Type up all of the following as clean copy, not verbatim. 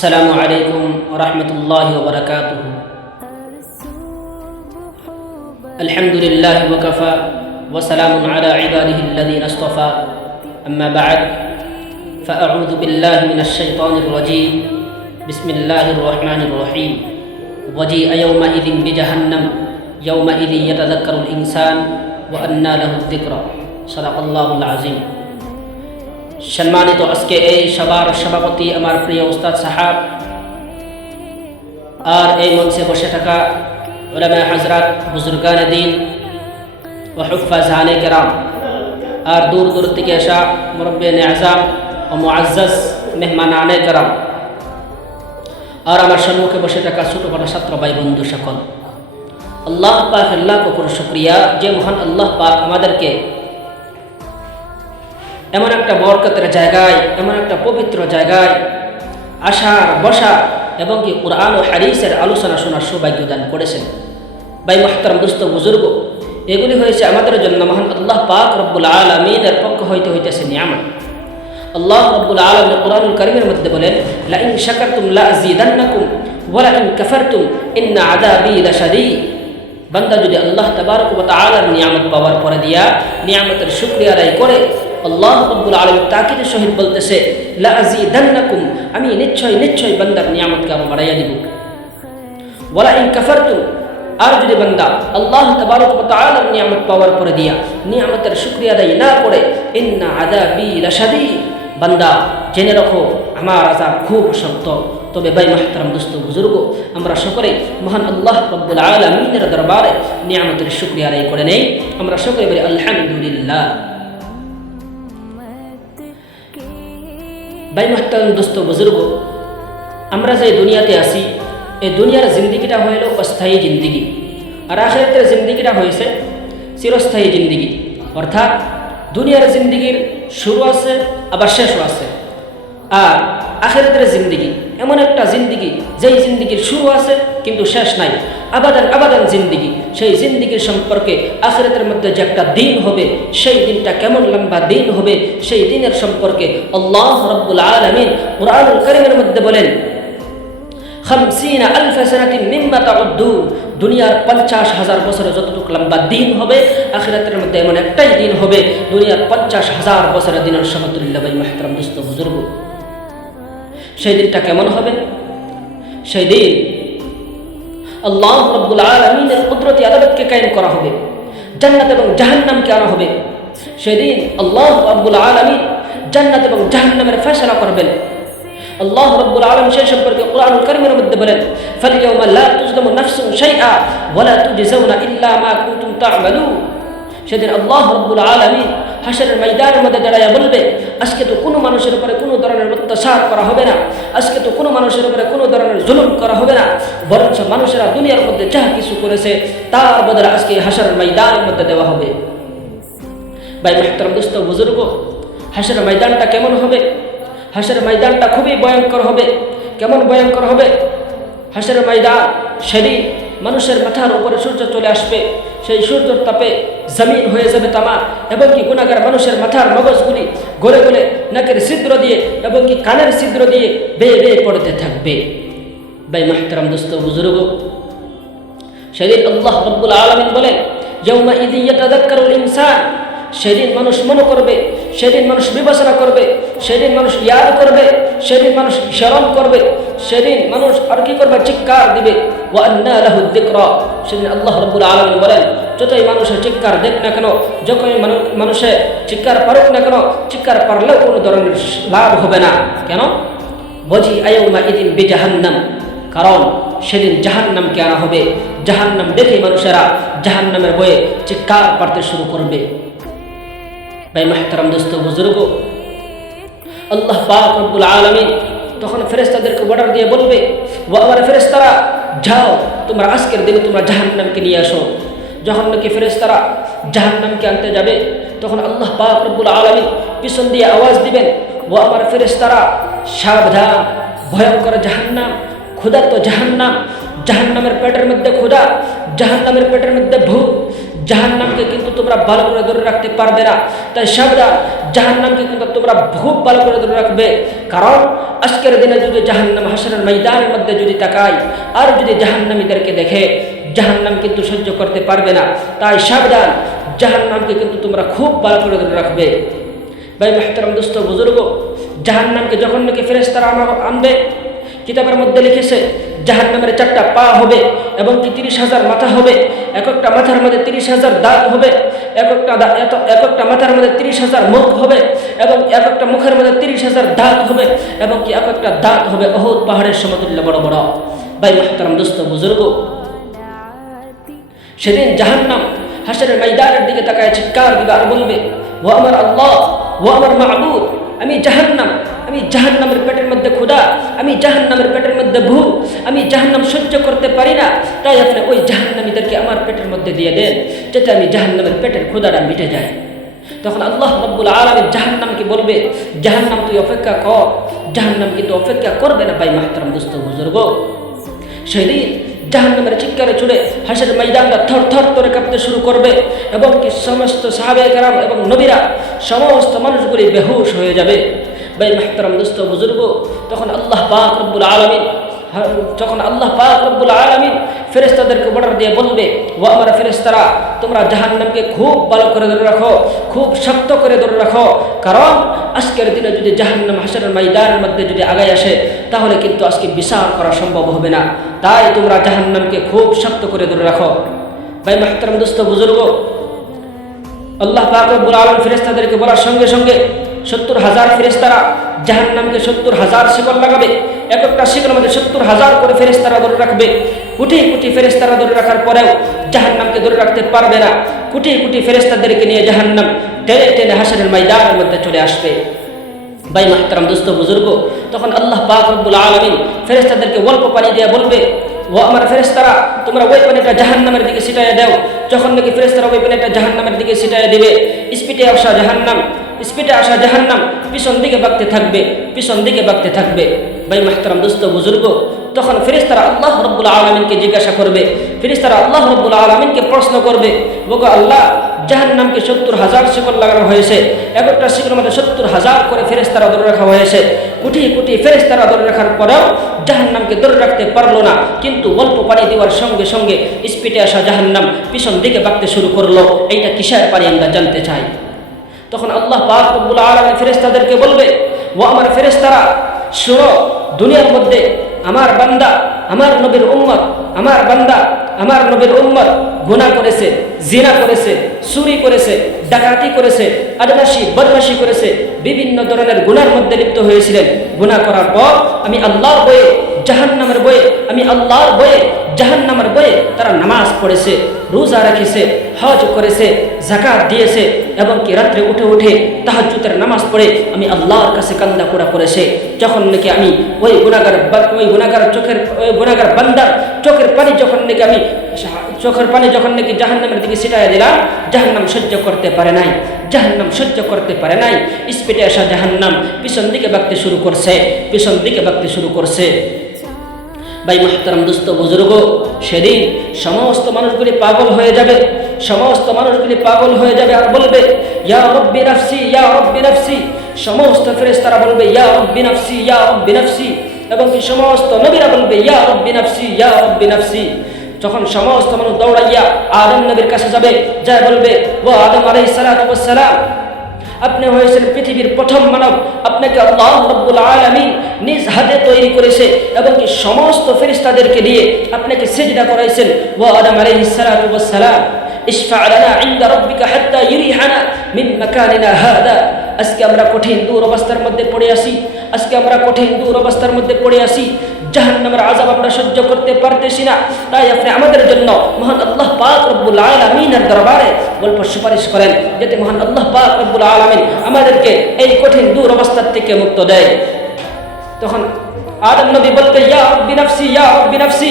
السلام عليكم ورحمة الله وبركاته. الحمد لله وكفى وسلام على عباده الذين اصطفى. أما بعد فأعوذ بالله من الشيطان الرجيم. بسم الله الرحمن الرحيم. وجيء يومئذ بجهنم يومئذ يتذكر الإنسان وأنى له الذكرى. صدق الله العظيم. সম্মানিত আজকে এই সবার সভাপতি আমার প্রিয় উস্তাদ সাহাব আর এই মঞ্চে বসে থাকা উলামা হযরত বুজুর্গানে দ্বীন ও হুফাজানে কেরাম আর দূর দূর থেকে আসা মুরব্বিয়ানে আযম ও মুআজ্জাজ মেহমানানে কেরাম আর আমার সম্মুখে বসে থাকা ছোট বড় ছাত্র ভাই বন্ধু সকল, আল্লাহ পাক লাখ কোটি শুকরিয়া যে মহান আল্লাহ পাক আমাদেরকে এমন একটা বরকতের জায়গায়, এমন একটা পবিত্র জায়গায় আসার বসা এবং কি কোরআন ও হাদিসের আলোচনা শোনার সৌভাগ্য দান করেছেন। ভাই মুহতারাম দোস্ত বুজুর্গ, এগুলি হয়েছে আমাদের জন্য মহান আল্লাহ পাক রব্বুল আলামিনের পক্ষ হইতেছে নিয়ামত। আল্লাহ রব্বুল আলামিন কোরআনুল কারীমের মধ্যে বলেন, লা ইন শাকারতুম লা আযীদান্নাকুম ওয়া লা ইন কাফারতুম ইন্না আযাবী লাশাদীদ। বান্দা যদি আল্লাহ তাবারক ওয়া তাআলার নিয়ামত পাওয়ার পরে দিয়া নিয়ামতের শুকরিয়া আদায় করে, আল্লাহ রব্বুল আলামিন তাকিদের সহিত বলতেছে, লা আযীদান্নাকুম, আমি নিশ্চয় বান্দার নিয়ামতকে আরো বাড়াইয়া দিব। ওয়া লা ইন কাফারতুম, আর যদি বান্দা আল্লাহ তাবারক ওয়া তাআলার নিয়ামত পাওয়ার পরে দিয়া নিয়ামতের শুকরিয়া আদায় না করে, ইন্না আযাবী লাশাদীদ, বান্দা জেনে রাখো আমার আযাব খুব শক্ত। তবে ভাই মুহতারাম দোস্ত বুজুর্গ, আমরা সকলে মহান আল্লাহ রব্বুল আলামিনের দরবারে নিয়ামতের শুকরিয়া আদায় করে নেই। আমরা সকলে বলি আলহামদুলিল্লাহ। ভাই মুহতারাম দোস্ত বুজুর্গ, আমরা যে দুনিয়াতে আছি, এই দুনিয়ার জিন্দিগিটা হইল অস্থায়ী জিন্দিগি, আর আখিরাতের জিন্দিগিটা হয়েছে চিরস্থায়ী জিন্দিগি। অর্থাৎ দুনিয়ার জিন্দিগির শুরু আছে আবার শেষও আছে, আর আখিরাতের জিন্দিগি এমন একটা জিন্দিগি যেই জিন্দিগির শুরু আছে কিন্তু শেষ নাই, আবাদান জিন্দিগি। সেই জিন্দিগির সম্পর্কে আখিরাতের মধ্যে যে একটা দিন হবে, সেই দিনটা কেমন লম্বা দিন হবে, সেই দিনের সম্পর্কে আল্লাহ রাব্বুল আলামিন কুরআনুল কারীমের মধ্যে বলেন, 50 আলফ সানাতিন মিম্মা তাউদ্দুন, দুনিয়ার 50,000 বছরের যতটুকু লম্বা দিন হবে, আখিরাতের মধ্যে এমন একটাই দিন হবে দুনিয়ার 50,000 বছরের দিনের সমতুল্য। ভাই মুহতারাম দোস্ত বুজুর্গ, সেই দিনটা কেমন হবে? সেই দিন আল্লাহ রাব্বুল আলামিনের কুদরতি আদালতকে কায়েম করা হবে, জান্নাত এবং জাহান্নামকে আনা হবে। সেদিন আল্লাহ রাব্বুল আলামিন জান্নাত এবং জাহান্নামের ফয়সালা করবেন। আল্লাহ রাব্বুল আলামিন সেই সম্পর্কে কুরআনুল কারীমের মধ্যে বলেন, ফালইয়াউমা লা তুযলামু নাফসুন শাইআ ওয়া লা তুজজাউনা ইল্লা মা কুনতুম তা'মালুন। সেদিন আল্লাহ রাব্বুল আলামিন হাশরের ময়দানের মধ্যে দাঁড়ায়া বলবে, আজকে তো কোনো মানুষের উপরে কোনো ধরনের অত্যাচার করা হবে না, আজকে তো কোনো মানুষের উপরে কোনো ধরনের জুলুম করা হবে না, বরঞ্চ মানুষেরা দুনিয়ার মধ্যে যা কিছু করেছে তার বদলে আজকে হাশরের ময়দানের মধ্যে দেওয়া হবে। ভাই মুহতারাম দোস্ত বুজুর্গ, হাশরের ময়দানটা কেমন হবে? হাশরের ময়দানটা খুবই ভয়ঙ্কর হবে। কেমন ভয়ঙ্কর হবে হাশরের ময়দান? সেদিন মানুষের মাথার উপরে সূর্য চলে আসবে, সেই সূর্যের তাপে জমিন হয়ে যাবে তামা, এবং কি গুনাহগার মানুষের মাথার মগজগুলি গলে গলে নাকের ছিদ্র দিয়ে এবং কি কানের ছিদ্র দিয়ে বেয়ে বেয়ে পড়তে থাকবে। ভাই মুহতারাম দোস্ত বুজুর্গ, সেদিন আল্লাহ রাব্বুল আলামিন বলেন, ইয়াউমা ইযি ইয়াতাযাক্কারুল ইনসান, সেদিন মানুষ মনে করবে, সেদিন মানুষ বিবেচনা করবে, সেদিন মানুষ ইয়াদ করবে, সেদিন মানুষ স্মরণ করবে, সেদিন মানুষ আর কি করবে? চিৎকার দিবে। ওয়া আন্না লাহু যিকরা, সেদিন আল্লাহ রাব্বুল আলামিন বলেন, যতই মানুষের চিৎকার দেখ না কেন, যতই মানুষের চিৎকার পারুক না কেন, চিৎকার পারলেও কোনো ধরনের লাভ হবে না। কেন? ওয়াজিআ ইয়াউমা ইযিন বিজাহান্নাম, কারণ সেদিন জাহান্নামকে আনা হবে। জাহান্নাম দেখে মানুষেরা জাহান্নামের ভয়ে চিৎকার পারতে শুরু করবে। ভাই মুহতারাম দোস্ত বুজুর্গ, আল্লাহ পাক রব্বুল আলামিন তখন ফেরেশতাদেরকে অর্ডার দিয়ে বলবে, ও আমার ফেরেশতারা, যাও তোমরা আজকের দিনে তোমরা জাহান্নামকে নিয়ে আসো। যখন নাকি ফেরেশতারা জাহান্নামকে আনতে যাবে, তখন আল্লাহ পাক রব্বুল আলামিন পিছন দিয়ে আওয়াজ দিবেন, ও আমার ফেরেশতারা, সাবধান, ভয়ঙ্কর জাহান্নাম, ক্ষুধার্ত জাহান্নাম, জাহান্নামের পেটের মধ্যে ক্ষুধা, জাহান্নামের পেটের মধ্যে ভূত, জাহান্নামকে কিন্তু তোমরা ভালো করে ধরে রাখতে পারবে না। তাই সাবধান, জাহান্নামকে কিন্তু তোমরা খুব ভালো করে ধরে রাখবে, কারণ আজকের দিনে যদি জাহান্নাম হাসরের ময়দানের মধ্যে যদি তাকায় আর যদি জাহান্নামীদেরকে দেখে, জাহান্নাম কিন্তু সহ্য করতে পারবে না। তাই সাবধান, জাহান্নামকে কিন্তু তোমরা খুব ভালো করে ধরে রাখবে। ভাই মুহতারাম দোস্ত বুজুর্গ, জাহান্নামকে যখন নাকি ফেরেশতারা আনবে, কিতাবের মধ্যে লিখেছে জাহান্নামের 4টা পা হবে এবং কি 30,000 মাথা হবে। এক একটা মাথার মধ্যে 30,000 দাঁত হবে, এক একটা মাথার মধ্যে 30,000 মুখ হবে এবং এক একটা মুখের মধ্যে 30,000 দাঁত হবে এবং কি এক একটা দাঁত হবে উহুদ পাহাড়ের সমতুল্য বড় বড়। ভাই মুহতারাম দোস্ত বুজুর্গ, সেদিন জাহান্নাম হাসরের ময়দানের দিকে তাকায় চিৎকার দিবে আর বলবে, ও আমার আল্লাহ, ও আমার মাবুদ, আমি জাহান্নামের পেটের মধ্যে ক্ষুধা, আমি জাহান্নামের পেটের মধ্যে ভূখ, আমি জাহান্নাম সহ্য করতে পারি না। তাই আপনি ওই জাহান্নামীদেরকে আমার পেটের মধ্যে দিয়ে দেন, যাতে আমি জাহান্নামের পেটের ক্ষুধাটা মিটে যায়। তখন আল্লাহ রাব্বুল আলামিন জাহান্নামকে বলবে, জাহান্নাম তুই অপেক্ষা কর। জাহান্নাম কিন্তু অপেক্ষা করবে না। ভাই মুহতারাম দোস্ত বুজুর্গ, সেদিন জাহান্নামের চিৎকারে ছুড়ে হাসরের ময়দানটা থর থর করে কাঁপতে শুরু করবে এবং কি সমস্ত সাহাবায়ে কেরাম এবং নবীরা সমস্ত মানুষগুলি বেহুশ হয়ে যাবে। ভাই মুহতারাম দোস্ত বুজুর্গ, তখন আল্লাহ পাক রব্বুল আলামিন ফেরেশতাদেরকে অর্ডার দিয়ে বলবে, ও আমার ফেরেশতারা, তোমরা জাহান্নামকে খুব ভালো করে ধরে রাখো, খুব শক্ত করে ধরে রাখো, কারণ আজকের দিনে যদি জাহান্নাম হাসরের ময়দানের মধ্যে যদি আগায় আসে তাহলে কিন্তু আজকে বিচার করা সম্ভব হবে না। তাই তোমরা জাহান্নামকে খুব শক্ত করে ধরে রাখো। ভাই মুহতারাম দোস্ত বুজুর্গ, আল্লাহ পাক রব্বুল আলামিন ফেরেশতাদেরকে বলার সঙ্গে সঙ্গে 70,000 ফেরেশতারা জাহান্নামকে 70,000 শিকল লাগাবে। এক একটা শিকলের মধ্যে 70,000 করে ফেরেশতারা ধরে রাখবে। কোটি কোটি ফেরেশতারা ধরে রাখার পরেও জাহান্নামকে ধরে রাখতে পারবে না। কোটি কোটি ফেরেশতাদেরকে নিয়ে জাহান্নাম টেনে টেনে হাসরের ময়দানের মধ্যে চলে আসবে। ভাই মুহতারাম দোস্ত বুজুর্গ, তখন আল্লাহ পাক রব্বুল আলামিন ফেরেশতাদেরকে অল্প পানি দিয়ে বলবে, ও আমার ফেরেশতারা, তোমরা ওই পানিটা জাহান্নামের দিকে ছিটাইয়া দাও। যখন নাকি ফেরেশতারা ওই পানিটা জাহান্নামের দিকে ছিটাইয়া দিবে, স্পিডে আসা জাহান্নাম পিছন দিকে বাঁকতে থাকবে। ভাই মুহতারাম দোস্ত বুজুর্গ, তখন ফেরেশতারা আল্লাহ রাব্বুল আলামিনকে জিজ্ঞাসা করবে, ফেরেশতারা আল্লাহ রাব্বুল আলামিনকে প্রশ্ন করবে, ওগো আল্লাহ, জাহান্নামকে 70,000 শিকল লাগানো হয়েছে, এক একটা শিকলের মধ্যে 70,000 করে ফেরেশতারা ধরে রাখা হয়েছে। কোটি কোটি ফেরেশতারা ধরে রাখার পরেও জাহান্নামকে ধরে রাখতে পারলো না। কিন্তু অল্প পানি দেওয়ার সঙ্গে সঙ্গে স্পিডে আসা জাহান্নাম পিছন দিকে বাঁকতে শুরু করলো। এইটা কিসের পানি আমরা জানতে চাই। তখন আল্লাহ পাক রব্বুল আলামিন ফেরেশতাদেরকে বলবে, ও আমার ফেরেশতারা, শুনো, দুনিয়ার মধ্যে আমার বান্দা, আমার নবীর উম্মত গুনাহ করেছে, জিনা করেছে, চুরি করেছে, ডাকাতি করেছে, বদমাশি করেছে, বিভিন্ন ধরনের গুনার মধ্যে লিপ্ত হয়েছিলেন। গুনাহ করার পর আমি আল্লাহর ভয়ে, জাহান্নামের ভয়ে তারা নামাজ পড়েছে, রোজা রেখেছে, হজ করেছে, যাকাত দিয়েছে এবং কি রাত্রে উঠে উঠে তাহাজ্জুদের নামাজ পড়ে আমি আল্লাহর কাছে কান্দা কোড়া করেছে। যখন নাকি আমি ওই গুনাহগার বান্দার চোখের পানি যখন নাকি জাহান্নামের দিকে ছিটাইয়া দিলাম, জাহান্নাম সহ্য করতে পারে নাই। স্পিডে আসা জাহান্নাম পিছন দিকে বাঁকতে শুরু করছে। ভাই মুহতারাম দোস্ত বুজুর্গ, সেদিন সমস্ত মানুষগুলি পাগল হয়ে যাবে আর বলবে, ইয়া রাব্বি নাফসি, ইয়া রাব্বি নাফসি। সমস্ত ফেরেশতারা বলবে, ইয়া রাব্বি নাফসি, ইয়া রাব্বি নাফসি, এবং কি সমস্ত নবীরা বলবে, ইয়া রাব্বি নাফসি, ইয়া রাব্বি নাফসি। যখন সমস্ত মানুষ দৌড়াইয়া আদম নবীর কাছে যাবে, যা বলবে, ও আদম আলাইহিস সালাতু ওয়াস সালাম, আপনি হয়েছেন পৃথিবীর প্রথম মানব, আপনাকে আল্লাহ রাব্বুল আলামিন নিজ হাতে তৈরি করেছে এবং কি সমস্ত ফেরেশতাদেরকে দিয়ে আপনাকে সিজদা করাইছেন। ও আদম আলাইহিস সালাতু ওয়াস সালাম, ইশফা' লানা ইনদা রাব্বিকা হাত্তা ইউরিহানা মিন মাকানিনা হাদা। আজকে আমরা কঠিন দূর অবস্থার মধ্যে পড়ে আসি, জাহান্নামের আযাব আমরা সহ্য করতে পারতেছি না। তাই আপনি আমাদের জন্য মহান আল্লাহ পাক রব্বুল আলামিনের দরবারে গল্প সুপারিশ করেন, যাতে মহান আল্লাহ পাক রব্বুল আলামিন আমাদেরকে এই কঠিন দূর অবস্থা থেকে মুক্ত দেয়। তখন আদম নবী বলতে, ইয়া রাব্বি নাফসি, ইয়া রাব্বি নাফসি,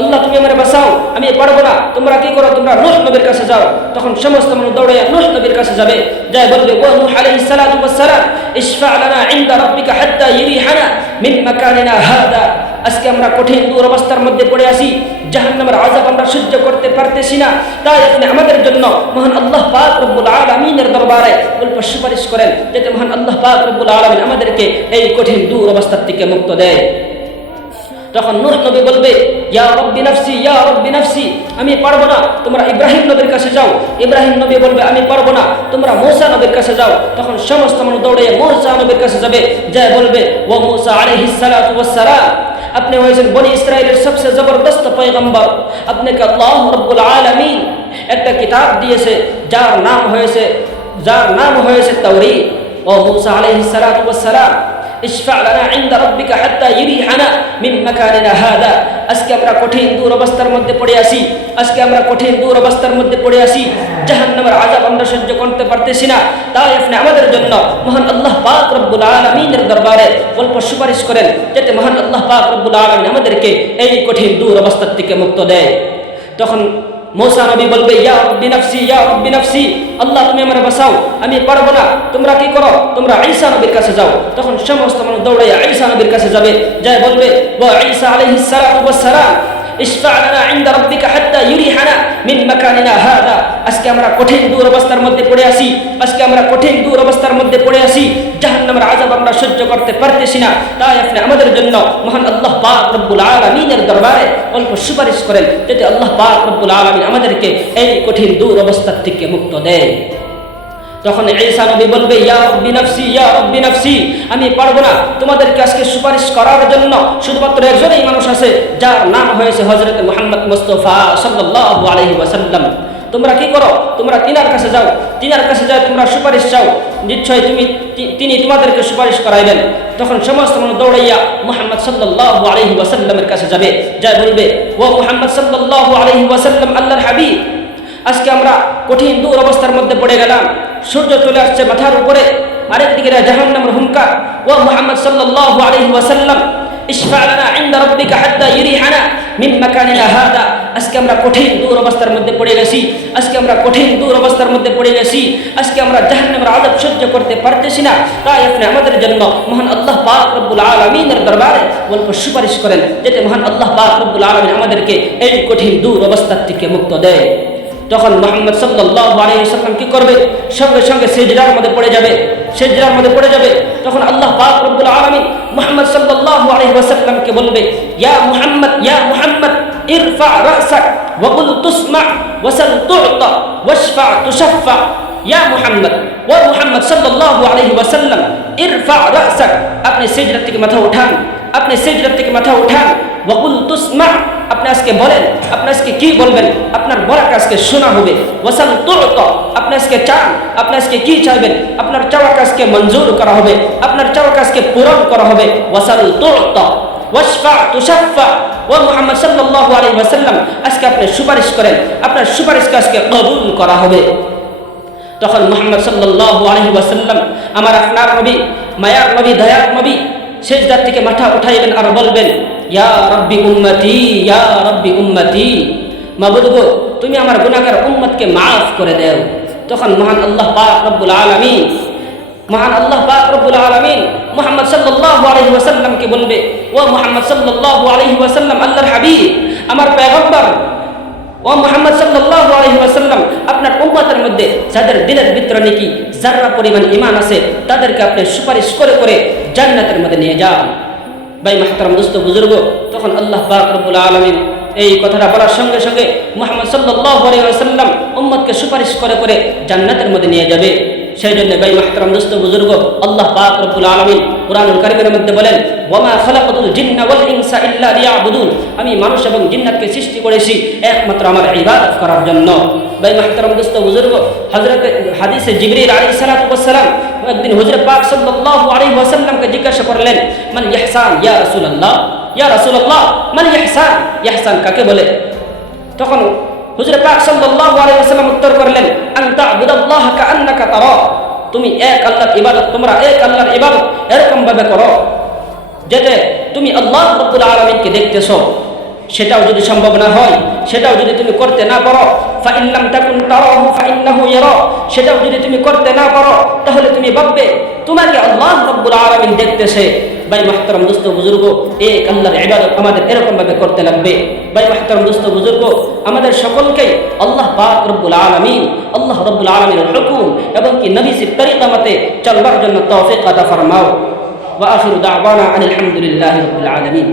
আল্লাহ তুমি আমারে বাঁচাও, আমি পারবো না। তোমরা কি করো, তোমরা নূহ নবীর কাছে যাও। তখন সমস্ত মানুষ দৌড়াইয়া নূহ নবীর কাছে যাবে, যাই বলবে, ও নূহ আলাইহিস সালাতু ওয়াস সালাম, ইশফা' লানা ইনদা রাব্বিকা হাত্তা ইউরিহানা মিন মাকানিনা হাদা। আজকে আমরা কঠিন দুরবস্থার মধ্যে পড়ে আছি, জাহান্নামের আযাব আমরা সহ্য করতে পারতেছি না। তাই আপনি আমাদের জন্য মহান আল্লাহ পাক রব্বুল আলামিনের দরবারে অল্প সুপারিশ করেন, যাতে মহান আল্লাহ পাক রব্বুল আলামিন আমাদেরকে এই কঠিন দুরবস্থার থেকে মুক্ত দেয়। তখন নূহ নবী বলবে, ইয়া রব্বি নাফসি, ইয়া রব্বি নাফসি, আমি পারবো না, তোমরা ইব্রাহিম নবীর কাছে যাও। ইব্রাহিম নবী বলবে, আমি পারবো না, তোমরা মূসা নবীর কাছে যাও। তখন সমস্ত মানুষ দৌড়ে মূসা নবীর কাছে যাবে, যা বলবে, ও মূসা আলাইহিস সালাতু ওয়াস সালাম, আপনি হয়েছেন বনি ইসরায়েলের সবচেয়ে জবরদস্ত পয়গম্বর। আপনাকে আল্লাহ রব্বুল আলামিন একটা কিতাব দিয়েছে, যার নাম হয়েছে তাওরীত। ও মূসা আলাইহিস সালাতু ওয়াস সালাম, ইশফা লানা ইনদা রাব্বিকা হাত্তা ইরিহানা মিন মাকানিনা হাদা। আজকে আমরা কঠিন দুরবস্থার মধ্যে পড়ে আছি, জাহান্নামের আযাব আমরা সহ্য করতে পারতেছি না। তাই আপনি আমাদের জন্য মহান আল্লাহ পাক রব্বুল আলামিনের দরবারে অল্প সুপারিশ করেন, যাতে মহান আল্লাহ পাক রব্বুল আলামিন আমাদেরকে এই কঠিন দুরবস্থার থেকে মুক্ত দেয়। তখন মূসা নবী বলবে, ইয়া রব্বি নাফসি, ইয়া রব্বি নাফসি, আল্লাহ তুমি আমারে বাঁচাও, আমি পারবো না। তোমরা কি করো, তোমরা ঈসা নবীর কাছে যাও। তখন সমস্ত মানুষ দৌড়াইয়া ঈসা নবীর কাছে যাবে, যাই বলবে, ওয়া ঈসা আলাইহিস সালাতু ওয়াস সালাম, ইশফা লানা ইনদা রাব্বিকা হাত্তা ইরিহানা মিন মাকানিনা হাদা। আজকে আমরা কঠিন দুরবস্থার মধ্যে পড়ে আছি, জাহান্নামের আযাব আমরা সহ্য করতে পারতেছি না। তাই আপনি আমাদের জন্য মহান আল্লাহ পাক রব্বুল আলামিনের দরবারে অল্প সুপারিশ করেন, যাতে আল্লাহ পাক রব্বুল আলামিন আমাদেরকে এই কঠিন দুরবস্থার থেকে মুক্ত দেয়। তখন ঈসা নবী বলবে, ইয়া রব্বি নাফসি, ইয়া রব্বি নাফসি, আমি পারবো না। তোমাদেরকে আজকে সুপারিশ করার জন্য শুধুমাত্র একজনই মানুষ আছে, যার নাম হয়েছে হযরত মুহাম্মদ মুস্তাফা সাল্লাল্লাহু আলাইহি ওয়াসাল্লাম। তোমরা কি করো, তোমরা তিনার কাছে যাও, তোমরা সুপারিশ চাও, নিশ্চয় তিনি তোমাদেরকে সুপারিশ করাইবেন। তখন সমস্ত মানুষ দৌড়াইয়া মুহাম্মদ সাল্লাল্লাহু আলাইহি ওয়াসাল্লামের কাছে যাবে, যা বলবে, ও মুহাম্মদ সাল্লাল্লাহু আলাইহি ওয়াসাল্লাম, আল্লাহর হাবিব, আজকে আমরা কঠিন দুরবস্থার মধ্যে পড়ে গেলাম, সূর্য চলে আসছে মাথার উপরে, আরেকদিকে জাহান্নামের হুঙ্কার। ও মুহাম্মদ সাল্লাল্লাহু আলাইহি ওয়াসাল্লাম, ইশফা লানা ইনদা রাব্বিকা হাত্তা ইরিহানা মিন মাকানিনা হাদা। আজকে আমরা কঠিন দুরবস্থার মধ্যে পড়ে গেছি, আজকে আমরা জাহান্নামের আযাব সহ্য করতে পারতেছি না। তাই আপনি আমাদের জন্য মহান আল্লাহ পাক রব্বুল আলামিনের দরবারে অল্প সুপারিশ করেন, যাতে মহান আল্লাহ পাক রব্বুল আলামিন আমাদেরকে এই কঠিন দুরবস্থার থেকে মুক্ত দেয়। তখন মুহাম্মদ সাল্লাল্লাহু আলাইহি ওয়াসাল্লাম কি করবে, সঙ্গে সঙ্গে সিজদার মধ্যে পড়ে যাবে। তখন আল্লাহ পাক রব্বুল আলামিন মুহাম্মদ সাল্লাল্লাহু আলাইহি ওয়াসাল্লামকে বলবে, ইয়া মুহাম্মদ ইরফা রাসাক ওয়া কুল তুসমা ওয়াসাল তু'তা ওয়াশফা তুশফা। ইয়া মুহাম্মদ, ও মুহাম্মদ সাল্লাল্লাহু আলাইহি ওয়াসাল্লাম, ইরফা রাসাক, আপনি সিজদা থেকে মাথা উঠান, ওয়া কুল তুসমা, আপনি আজকে বলেন, আপনি আজকে কি বলবেন, আপনার বলাটা আজকে শোনা হবে। ওয়াসাল তু'তা, আপনি আজকে চান, আপনি আজকে কি চাইবেন, আপনার চাওয়া কাজকে মঞ্জুর করা হবে, আপনার চাওয়া কাজকে পূরণ করা হবে। ওয়াসাল তু'তা ওয়াশফা তুশফা। ও মুহাম্মদ সাল্লাল্লাহু আলাইহি ওয়াসাল্লাম, আজকে আপনি সুপারিশ করেন, আপনার সুপারিশ কাজকে কবুল করা হবে। তখন মুহাম্মদ সাল্লাল্লাহু আলাইহি ওয়াসাল্লাম, আমার আপনার নবী, মায়ার নবী, দয়ার নবী, সিজদা থেকে মাথা উঠাইবেন আর বলবেন, ইয়া রাব্বি উম্মতি, ইয়া রাব্বি উম্মতি, মাবুদ গো, তুমি আমার গুনাহগার উম্মতকে মাফ করে দাও। তখন মহান আল্লাহ পাক রব্বুল আলামিন মুহাম্মদ সাল্লাল্লাহু আলাইহি ওয়াসাল্লামকে বলবে, ও মুহাম্মদ সাল্লাল্লাহু আলাইহি ওয়াসাল্লাম, আল্লাহর হাবিব, আমার পয়গম্বর, ও মুহাম্মদ সাল্লাল্লাহু আলাইহি ওয়াসাল্লাম, আপনার উম্মতের মধ্যে যাদের দিলের ভিতরে নাকি যারা পরিমাণ ঈমান আছে, তাদেরকে আপনি সুপারিশ করে জান্নাতের মধ্যে নিয়ে যান। ভাই মাহতারাম দোস্ত বুজুর্গ, তখন আল্লাহ পাক রব্বুল আলামিন এই কথাটা বলার সঙ্গে সঙ্গে মুহাম্মদ সাল্লাল্লাহু আলাইহি ওয়াসাল্লাম উম্মতকে সুপারিশ করে জান্নাতের মধ্যে নিয়ে যাবে। সেই জন্য ভাই মাহতারাম দোস্ত বুজুর্গ, আল্লাহ পাক রব্বুল আলামিন কুরআনুল কারীমের মধ্যে বলেন, ওয়ামা খালাকাতুল জিন্না ওয়াল ইনসা ইল্লা লিয়াবুদুন, আমি মানুষ এবং জিন্নাতকে সৃষ্টি করেছি একমাত্র আমার ইবাদত করার জন্য। ভাই মাহতারাম দোস্ত বুজুর্গ, হযরত হাদিসে জিবরিল আলাইহিস সালাতু ওয়াস সালাম একদিন হুজুর পাক সাল্লাল্লাহু আলাইহি ওয়াসাল্লামকে জিজ্ঞাসা করলেন, মান ইহসান ইয়া রাসূলুল্লাহ, মান ইহসান, ইহসান কাকে বলে? তখন হুজুর পাক সাল্লাল্লাহু আলাইহি ওয়াসাল্লাম উত্তর করলেন, আন তা'বুদাল্লাহ কাআন্নাকা তারা, তুমি তোমরা এক আল্লাহর ইবাদত এরকম ভাবে করো যাতে তুমি আল্লাহ রাব্বুল আলামিনকে দেখতেছো। সেটাও যদি সম্ভব না হয়, সেটাও যদি তুমি করতে না পারো, ফা ইন লাম তাকুন তারাহু ফা ইন্নাহু ইয়ারা, সেটাও যদি তুমি করতে না পারো, তাহলে তুমি ভাববে তোমাকে আল্লাহ রাব্বুল আলামিন দেখতেছে। ভাই মাহতারাম দোস্ত বুজুর্গ, এক আল্লাহর ইবাদত আমাদের এরকমভাবে করতে লাগবে। ভাই মাহতারাম দোস্ত বুজুর্গ, আমাদের সকলকে আল্লাহ পাক রব্বুল আলামিন, আল্লাহ রব্বুল আলামিনের হুকুম এবং কি নবীজির তরিকা মতে চলবার জন্য তৌফিক আতা ফরমাও। ওয়া আখিরু দাওয়ানা আনিল হামদুলিল্লাহি রাব্বিল আলামিন।